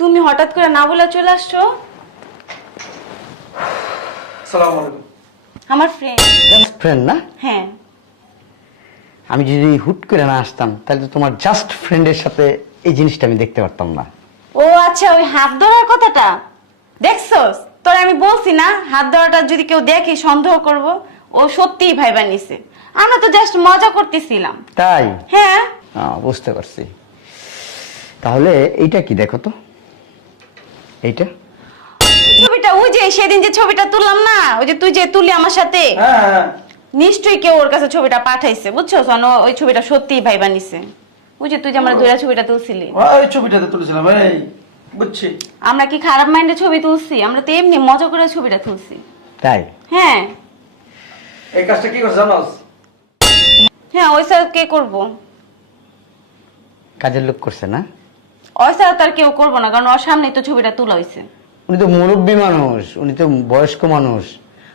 তুমি হঠাৎ করে না বলে চলে আসছো? আসসালামু আলাইকুম। আমার ফ্রেন্ড। জাস্ট ফ্রেন্ড না? হ্যাঁ। আমি যদি হুট করে না আসতাম তাহলে তো তোমার জাস্ট ফ্রেন্ডের সাথে এই জিনিসটা আমি দেখতে পারতাম না। ও আচ্ছা, ওই হাত ধরার কথাটা দেখছস? তোর আমি বলছি না, হাত ধরাটা যদি কেউ দেখে সন্দেহ করব। ও সত্যিই ভাইবা নিছে। আমরা তো জাস্ট মজা করতেছিলাম। তাই? হ্যাঁ। বুঝতে পারছি। তাহলে এইটা কি দেখো তো, এইটা ছবিটা ওই যে সেদিন যে ছবিটা তুললাম না, ওই যে তুই যে তুলি আমার সাথে, হ্যাঁ নিশ্চয়ই কেউ ওর কাছে ছবিটা পাঠাইছে, বুঝছো? ওই ছবিটা সত্যিই ভাইবা নিছে। ওই যে তুই যে আমরা দুইটা ছবিটা তুলছিলি, ওই ছবিটাতে তুলেছিলাম। এই বুঝছি। আমরা কি খারাপ মাইন্ডে ছবি তুলছি? আমরা তো এমনি মজা করে ছবিটা তুলছি। তাই? হ্যাঁ এই কাজটা কি করছ জানোস? হ্যাঁ, ওই স্যার কে করবো? কাজের লোক করছে না? ওই স্যার তার কেউ করবো না, কারণ ওর সামনেই তো ছবিটা তোলা হয়েছে। উনি তো মুরব্বী মানুষ, উনি তো বয়স্ক মানুষ,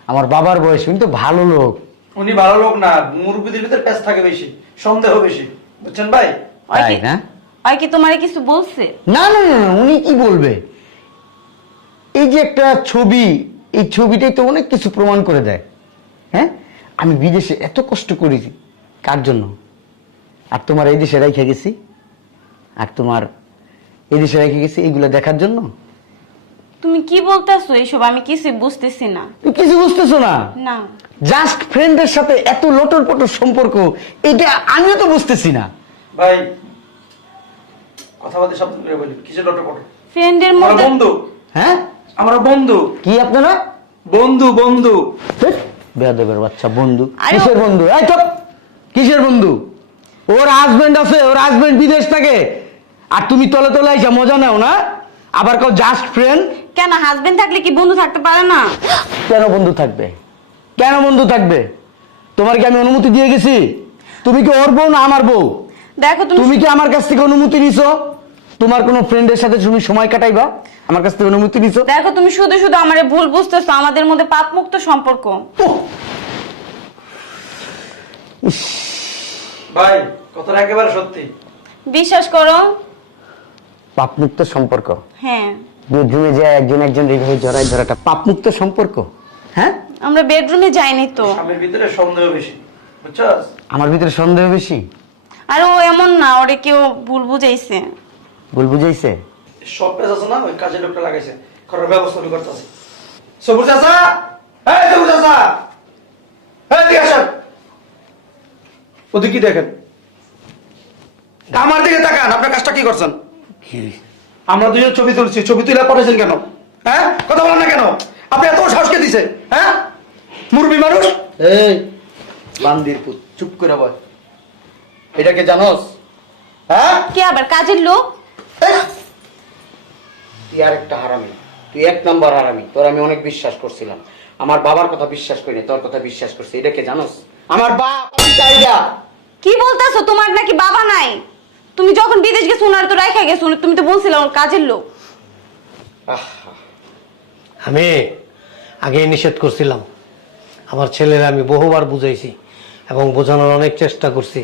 আমার বাবার বয়স, উনি তো ভালো লোক। উনি ভালো লোক না, মুরব্বীদের ভিতর প্যাচ থাকে বেশি, সন্দেহ বেশি, বুঝছেন ভাই? ওই তাই কি না? ওই কি তোমারে কিছু বলছে? না না না না, উনি কি বলবে? এই যে একটা ছবি, এই ছবিটাই তো অনেক কিছু প্রমাণ করে দেয়। হ্যাঁ, আমি বিদেশে এত কষ্ট করেছি কার জন্য? আর তোমার এই দেশে রেখে গেছি, আর তোমার এই দেশে রেখে গেছি এইগুলো দেখার জন্য। তুমি কি বলতেছো এইসব? আমি কিছু বুঝতেছি না। তুমি কিছু বুঝতেছো না? না। জাস্ট ফ্রেন্ডের সাথে এত লটর পটর সম্পর্ক, এটা আমিও তো বুঝতেছি না। ভাই কথা বলতে শব্দ করে বলি, কিসের লটপট? ফ্রেন্ডের আমরা মধ্যে বন্ধু। হ্যাঁ, আমরা বন্ধু। কি আপনারা? বন্ধু বন্ধু। বেয়াদবের বাচ্চা, বন্ধু? আরে কিসের বন্ধু? এই চুপ! কিসের বন্ধু? ওর হাজবেন্ড আছে, ওর হাজবেন্ড বিদেশ থাকে, আর তুমি তলে তলে আইসা মজা নাও না? আবার কেউ জাস্ট ফ্রেন্ড? কেন, হাজবেন্ড থাকলে কি বন্ধু থাকতে পারে না? কেন বন্ধু থাকবে? কেন বন্ধু থাকবে? তোমার কি আমি অনুমতি দিয়ে গেছি? তুমি কি ওর বউ না আমার বউ? দেখো তুমি কি আমার কাছ থেকে অনুমতি নিছো তোমার কোন ফ্রেন্ডের সাথে তুমি সময় কাটাইবা? আমার কাছ থেকে অনুমতি নিছো? দেখো তুমি শুধু শুধু আমারে ভুল বুঝতেছো। আমাদের মধ্যে পাপ মুক্ত সম্পর্ক। ভাই কথাটা একেবারে সত্যি। বিশ্বাস করো। পাপমুক্ত সম্পর্ক? হ্যাঁ। বেডরুমে যায় একজন একজন এইভাবে জড়াই ধরাটা পাপমুক্ত সম্পর্ক? হ্যাঁ, আমরা বেডরুমে যাইনি তো। স্বামীর ভিতরে সন্দেহ বেশি, বুঝছস? আমার ভিতরে সন্দেহ বেশি? আর ও এমন না, ওরে কেউ ভুল বুঝাইছে। ভুল বুঝাইছে? সব পেজ আছে না, ওই কাজের লোকটা লাগাইছে, করার ব্যবস্থা উনি করতেছে। সবুজ চাচা, এই সবুজ চাচা, এই দিকে আসেন। ওদিকে কি দেখেন? আমার দিকে তাকান। আপনার কাজটা কি করছেন? আমরা দুজন ছবি তুলছি, ছবি তুলে পাঠাইছেন কেন? হ্যাঁ, কথা বলেন না কেন? আপনি এত সাহস কে দিছে? হ্যাঁ, মুরব্বী মানুষ। এই বান্দির পুত, চুপ করে বল। এটাকে জানোস? হ্যাঁ, কি আবার কাজের লোক? তুই আর একটা হারামি, তুই এক নম্বর হারামি। তোর আমি অনেক বিশ্বাস করছিলাম, আমার বাবার কথা বিশ্বাস করিনি, তোর কথা বিশ্বাস করছি। এটাকে জানোস? আমার বাপ। আমি চাইদা। কি বলতেছো? তোমার নাকি বাবা নাই? তুমি যখন বিদেশ গেছো ওনার তো রাইখা গেছো, তুমি তো বলছিলে ওর কাজের লোক। আমি আগে নিষেধ করছিলাম, আমার ছেলেরা আমি বহুবার বুঝাইছি এবং বোঝানোর অনেক চেষ্টা করছি,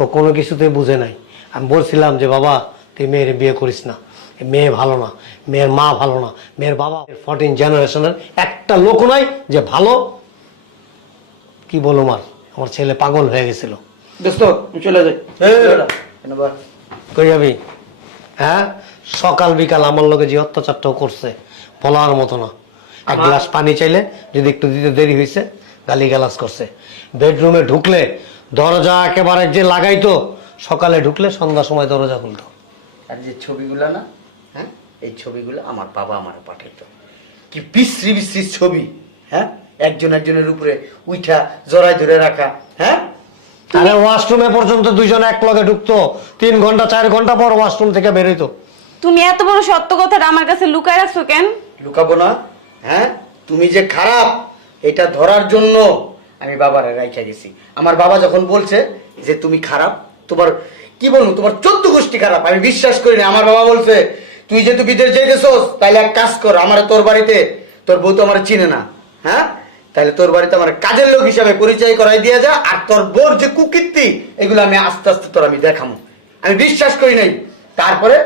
ও কোনো কিছুতেই বুঝে নাই। আমি বলছিলাম যে বাবা তুই মেয়ের বিয়ে করিস না, মেয়ে ভালো না, মেয়ের মা ভালো না, মেয়ের বাবা 14 জেনারেশনের একটা লোক নয় যে ভালো। কি বলো, আমার ছেলে পাগল হয়ে গেছিল। দোস্ত চলে যাই। কই যাবি? হ্যাঁ, সকাল বিকাল আমার লোকে যে অত্যাচারটাও করছে বলার মতো না। এক গ্লাস পানি চাইলে যদি একটু দিতে দেরি হয়েছে গালি গালাজ করছে। বেডরুমে ঢুকলে দরজা একেবারে যে লাগাইতো, সকালে ঢুকলে সন্ধ্যার সময় দরজা খুলতো। আর যে ছবিগুলো না, হ্যাঁ, এই ছবিগুলো আমার বাবা আমার পাঠাইতো। কি বিশ্রী বিশ্রী ছবি! হ্যাঁ, একজন একজনের উপরে উইঠা জড়াই ধরে রাখা। হ্যাঁ, আরে ওয়াশরুমে পর্যন্ত দুইজন এক লগে ঢুকতো, 3 ঘন্টা 4 ঘন্টা পর ওয়াশরুম থেকে বেরোইতো। তুমি এত বড় সত্য কথাটা আমার কাছে লুকায় রাখছো কেন? লুকাবো না? হ্যাঁ, তুমি যে খারাপ এটা ধরার জন্য আমি বাবারে রাইখা গেছি। আমার বাবা যখন বলছে যে তুমি খারাপ, তোমার কি বলবো, তোমার 14 গোষ্ঠী খারাপ, আমি বিশ্বাস করি না। আমার বাবা বলছে তুই যেহেতু বিদেশ যাইতেছস তাইলে এক কাজ কর, আমার তোর বাড়িতে, তোর বউ তো আমার চিনে না, হ্যাঁ, তাহলে তোর বাড়িতে আমার কাজের লোক হিসাবে পরিচয় করাই দিয়ে যা, আর তোর বোর যে কুকীর্তি এগুলো আমি আস্তে আস্তে তোর আমি দেখাবো। আমি বিশ্বাস করি নাই। তারপরে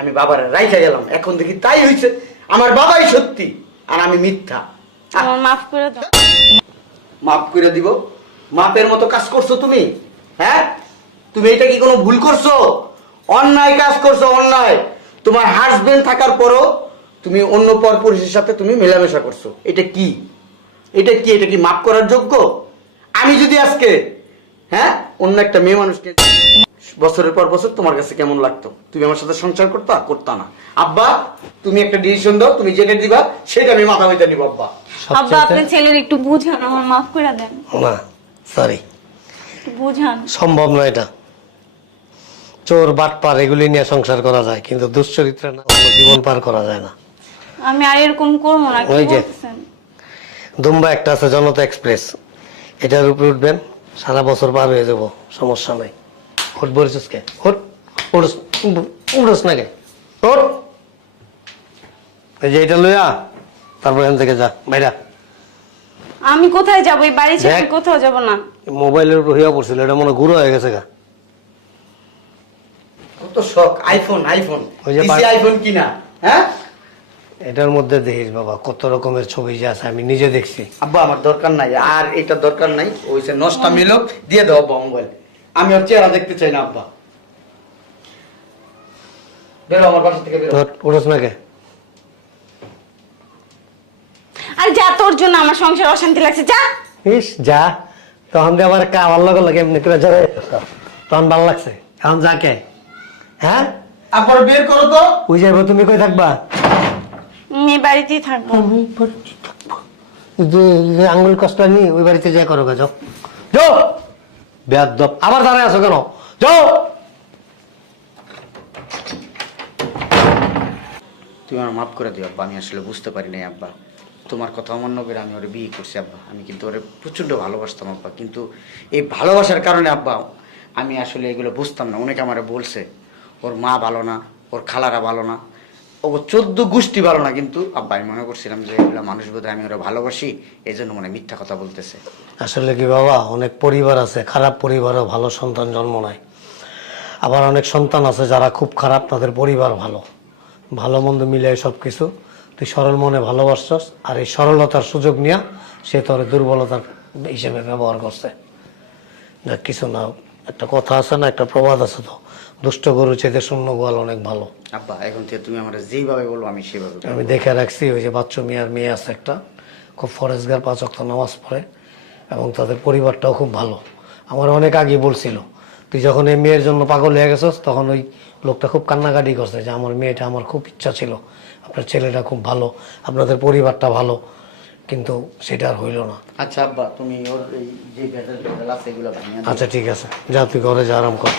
আমি বাবার রাইখা গেলাম, এখন দেখি তাই হইছে, আমার বাবাই সত্যি আর আমি মিথ্যা। আমার মাফ করে দাও। মাফ করে দিব? মাপের মতো কাজ করছো তুমি? হ্যাঁ, তুমি এটা কি কোনো ভুল করছো? অন্যায় কাজ করছো, অন্যায়। তোমার হাজবেন্ড থাকার পরও তুমি অন্য পরপুরুষের সাথে তুমি মেলামেশা করছো, এটা কি? এটা কি? এটা কি মাফ করার যোগ্য? আমি যদি আজকে অন্য একটা মেয়ে মানুষকে বছরের পর বছর, তোমার কাছে কেমন লাগতো? তুমি আমার সাথে সংসার করতা না? আব্বা, তুমি একটা ডিসিশন দাও, তুমি যেটা দিবা সেটা আমি মাথা হইতে নিব। আব্বা, আব্বা আপনি ছেলের একটু বুঝান, আমার মাফ করে দেন। না সরি, একটু বুঝান। সম্ভব নয় এটা। চোর বাটপার এগুলি নিয়ে সংসার করা যায়, কিন্তু দুশ্চরিত্রে না জীবন পার করা যায় না। আমি আর এরকম করবো না। কি ওই যে। বলতেছেন? দুম্বা একটা আছে জনতা এক্সপ্রেস, এটার উপরে উঠবেন, সারা বছর পার হয়ে যাবো, সমস্যা নাই। উঠ বলছিস কে? উঠস না কে? উঠ। এই যে এটা লইয়া তারপর এখান থেকে যা বাইরা। আমি কোথায় যাবো? এই বাড়ি ছেড়ে আমি দেখ। কোথাও যাবো না। মোবাইলের উপর হইয়া পড়ছিল, এটা মনে হয় গুঁড়ো হয়ে গেছে গা। কত শখ আইফোন, আইফোন ওই যে দিছি, আইফোন কিনা। হ্যাঁ এটার মধ্যে দেখিস বাবা কত রকমের ছবি যে আছে, আমি নিজে দেখছি। আব্বা, আমার দরকার নাই, আর এটা দরকার নাই। ওই যে নষ্টা মিলক দিয়ে দাও আব্বা মোবাইল, আমি ওর চেহারা দেখতে চাই না। আব্বা বেরো আমার বাসা থেকে, বেরো। উঠস না কে? আর যা, তোর জন্য আমার সংসার অশান্তি লাগছে, যা। ইস যা, তখন দিয়ে আমার কামার লগে এমনি করে যাবে, তখন ভালো লাগছে। এখন যা কে? হ্যাঁ, আব্বার বের করো তো। ওই যাবো, তুমি কই থাকবা? আমি বাড়িতেই থাকবো। যে আঙ্গুল কষ্ট নি ওই বাড়িতে যা করো গা, যাও যাও। বেয়াদব, আবার দাঁড়ায় আছো কেন? যাও। তুমি আমার মাফ করে দিও আব্বা, আমি আসলে বুঝতে পারি নাই আব্বা। তোমার কথা অমান্য করে আমি ওরে বিয়ে করছি আব্বা। আমি কিন্তু ওরে প্রচন্ড ভালোবাসতাম আব্বা, কিন্তু এই ভালোবাসার কারণে আব্বা আমি আসলে এগুলো বুঝতাম না। অনেকে আমারে বলছে ওর মা ভালো না, ওর খালারা ভালো না, ও 14 গোষ্ঠী ভালো না, কিন্তু আব্বা আমি মনে করছিলাম যে এগুলো মানুষ বোধহয় আমি ওরা ভালোবাসি, এই জন্য মনে হয় মিথ্যা কথা বলতেছে। আসলে কি বাবা, অনেক পরিবার আছে খারাপ পরিবারও ভালো সন্তান জন্ম নেয়, আবার অনেক সন্তান আছে যারা খুব খারাপ, তাদের পরিবার ভালো। ভালো মন্দ মিলে সব কিছু। তুই সরল মনে ভালোবাসছস, আর এই সরলতার সুযোগ নিয়ে সে তোর দুর্বলতার হিসেবে ব্যবহার করছে। দেখ কিছু না, একটা কথা আছে না, একটা প্রবাদ আছে তো, দুষ্ট গরু চেতে শূন্য গোয়াল অনেক ভালো। আব্বা এখন থেকে তুমি আমার যেইভাবে বলবো আমি সেভাবে করবো। আমি দেখে রাখছি, ওই যে বাচ্চু মিয়ার মেয়ে আছে একটা, খুব ফরেজগার, 5 ওয়াক্ত নামাজ পড়ে, এবং তাদের পরিবারটাও খুব ভালো। আমার অনেক আগে বলছিল, তুই যখন এই মেয়ের জন্য পাগল হয়ে গেছস, তখন ওই লোকটা খুব কান্নাকাটি করছে যে আমার মেয়েটা, আমার খুব ইচ্ছা ছিল, আপনার ছেলেটা খুব ভালো, আপনাদের পরিবারটা ভালো, কিন্তু সেটা আর হইল না। আচ্ছা আব্বা, তুমি ওর এই যে ভেজাল আছে এগুলো ভাঙিয়ে দাও। আচ্ছা ঠিক আছে, যা তুই ঘরে যা, আরাম কর।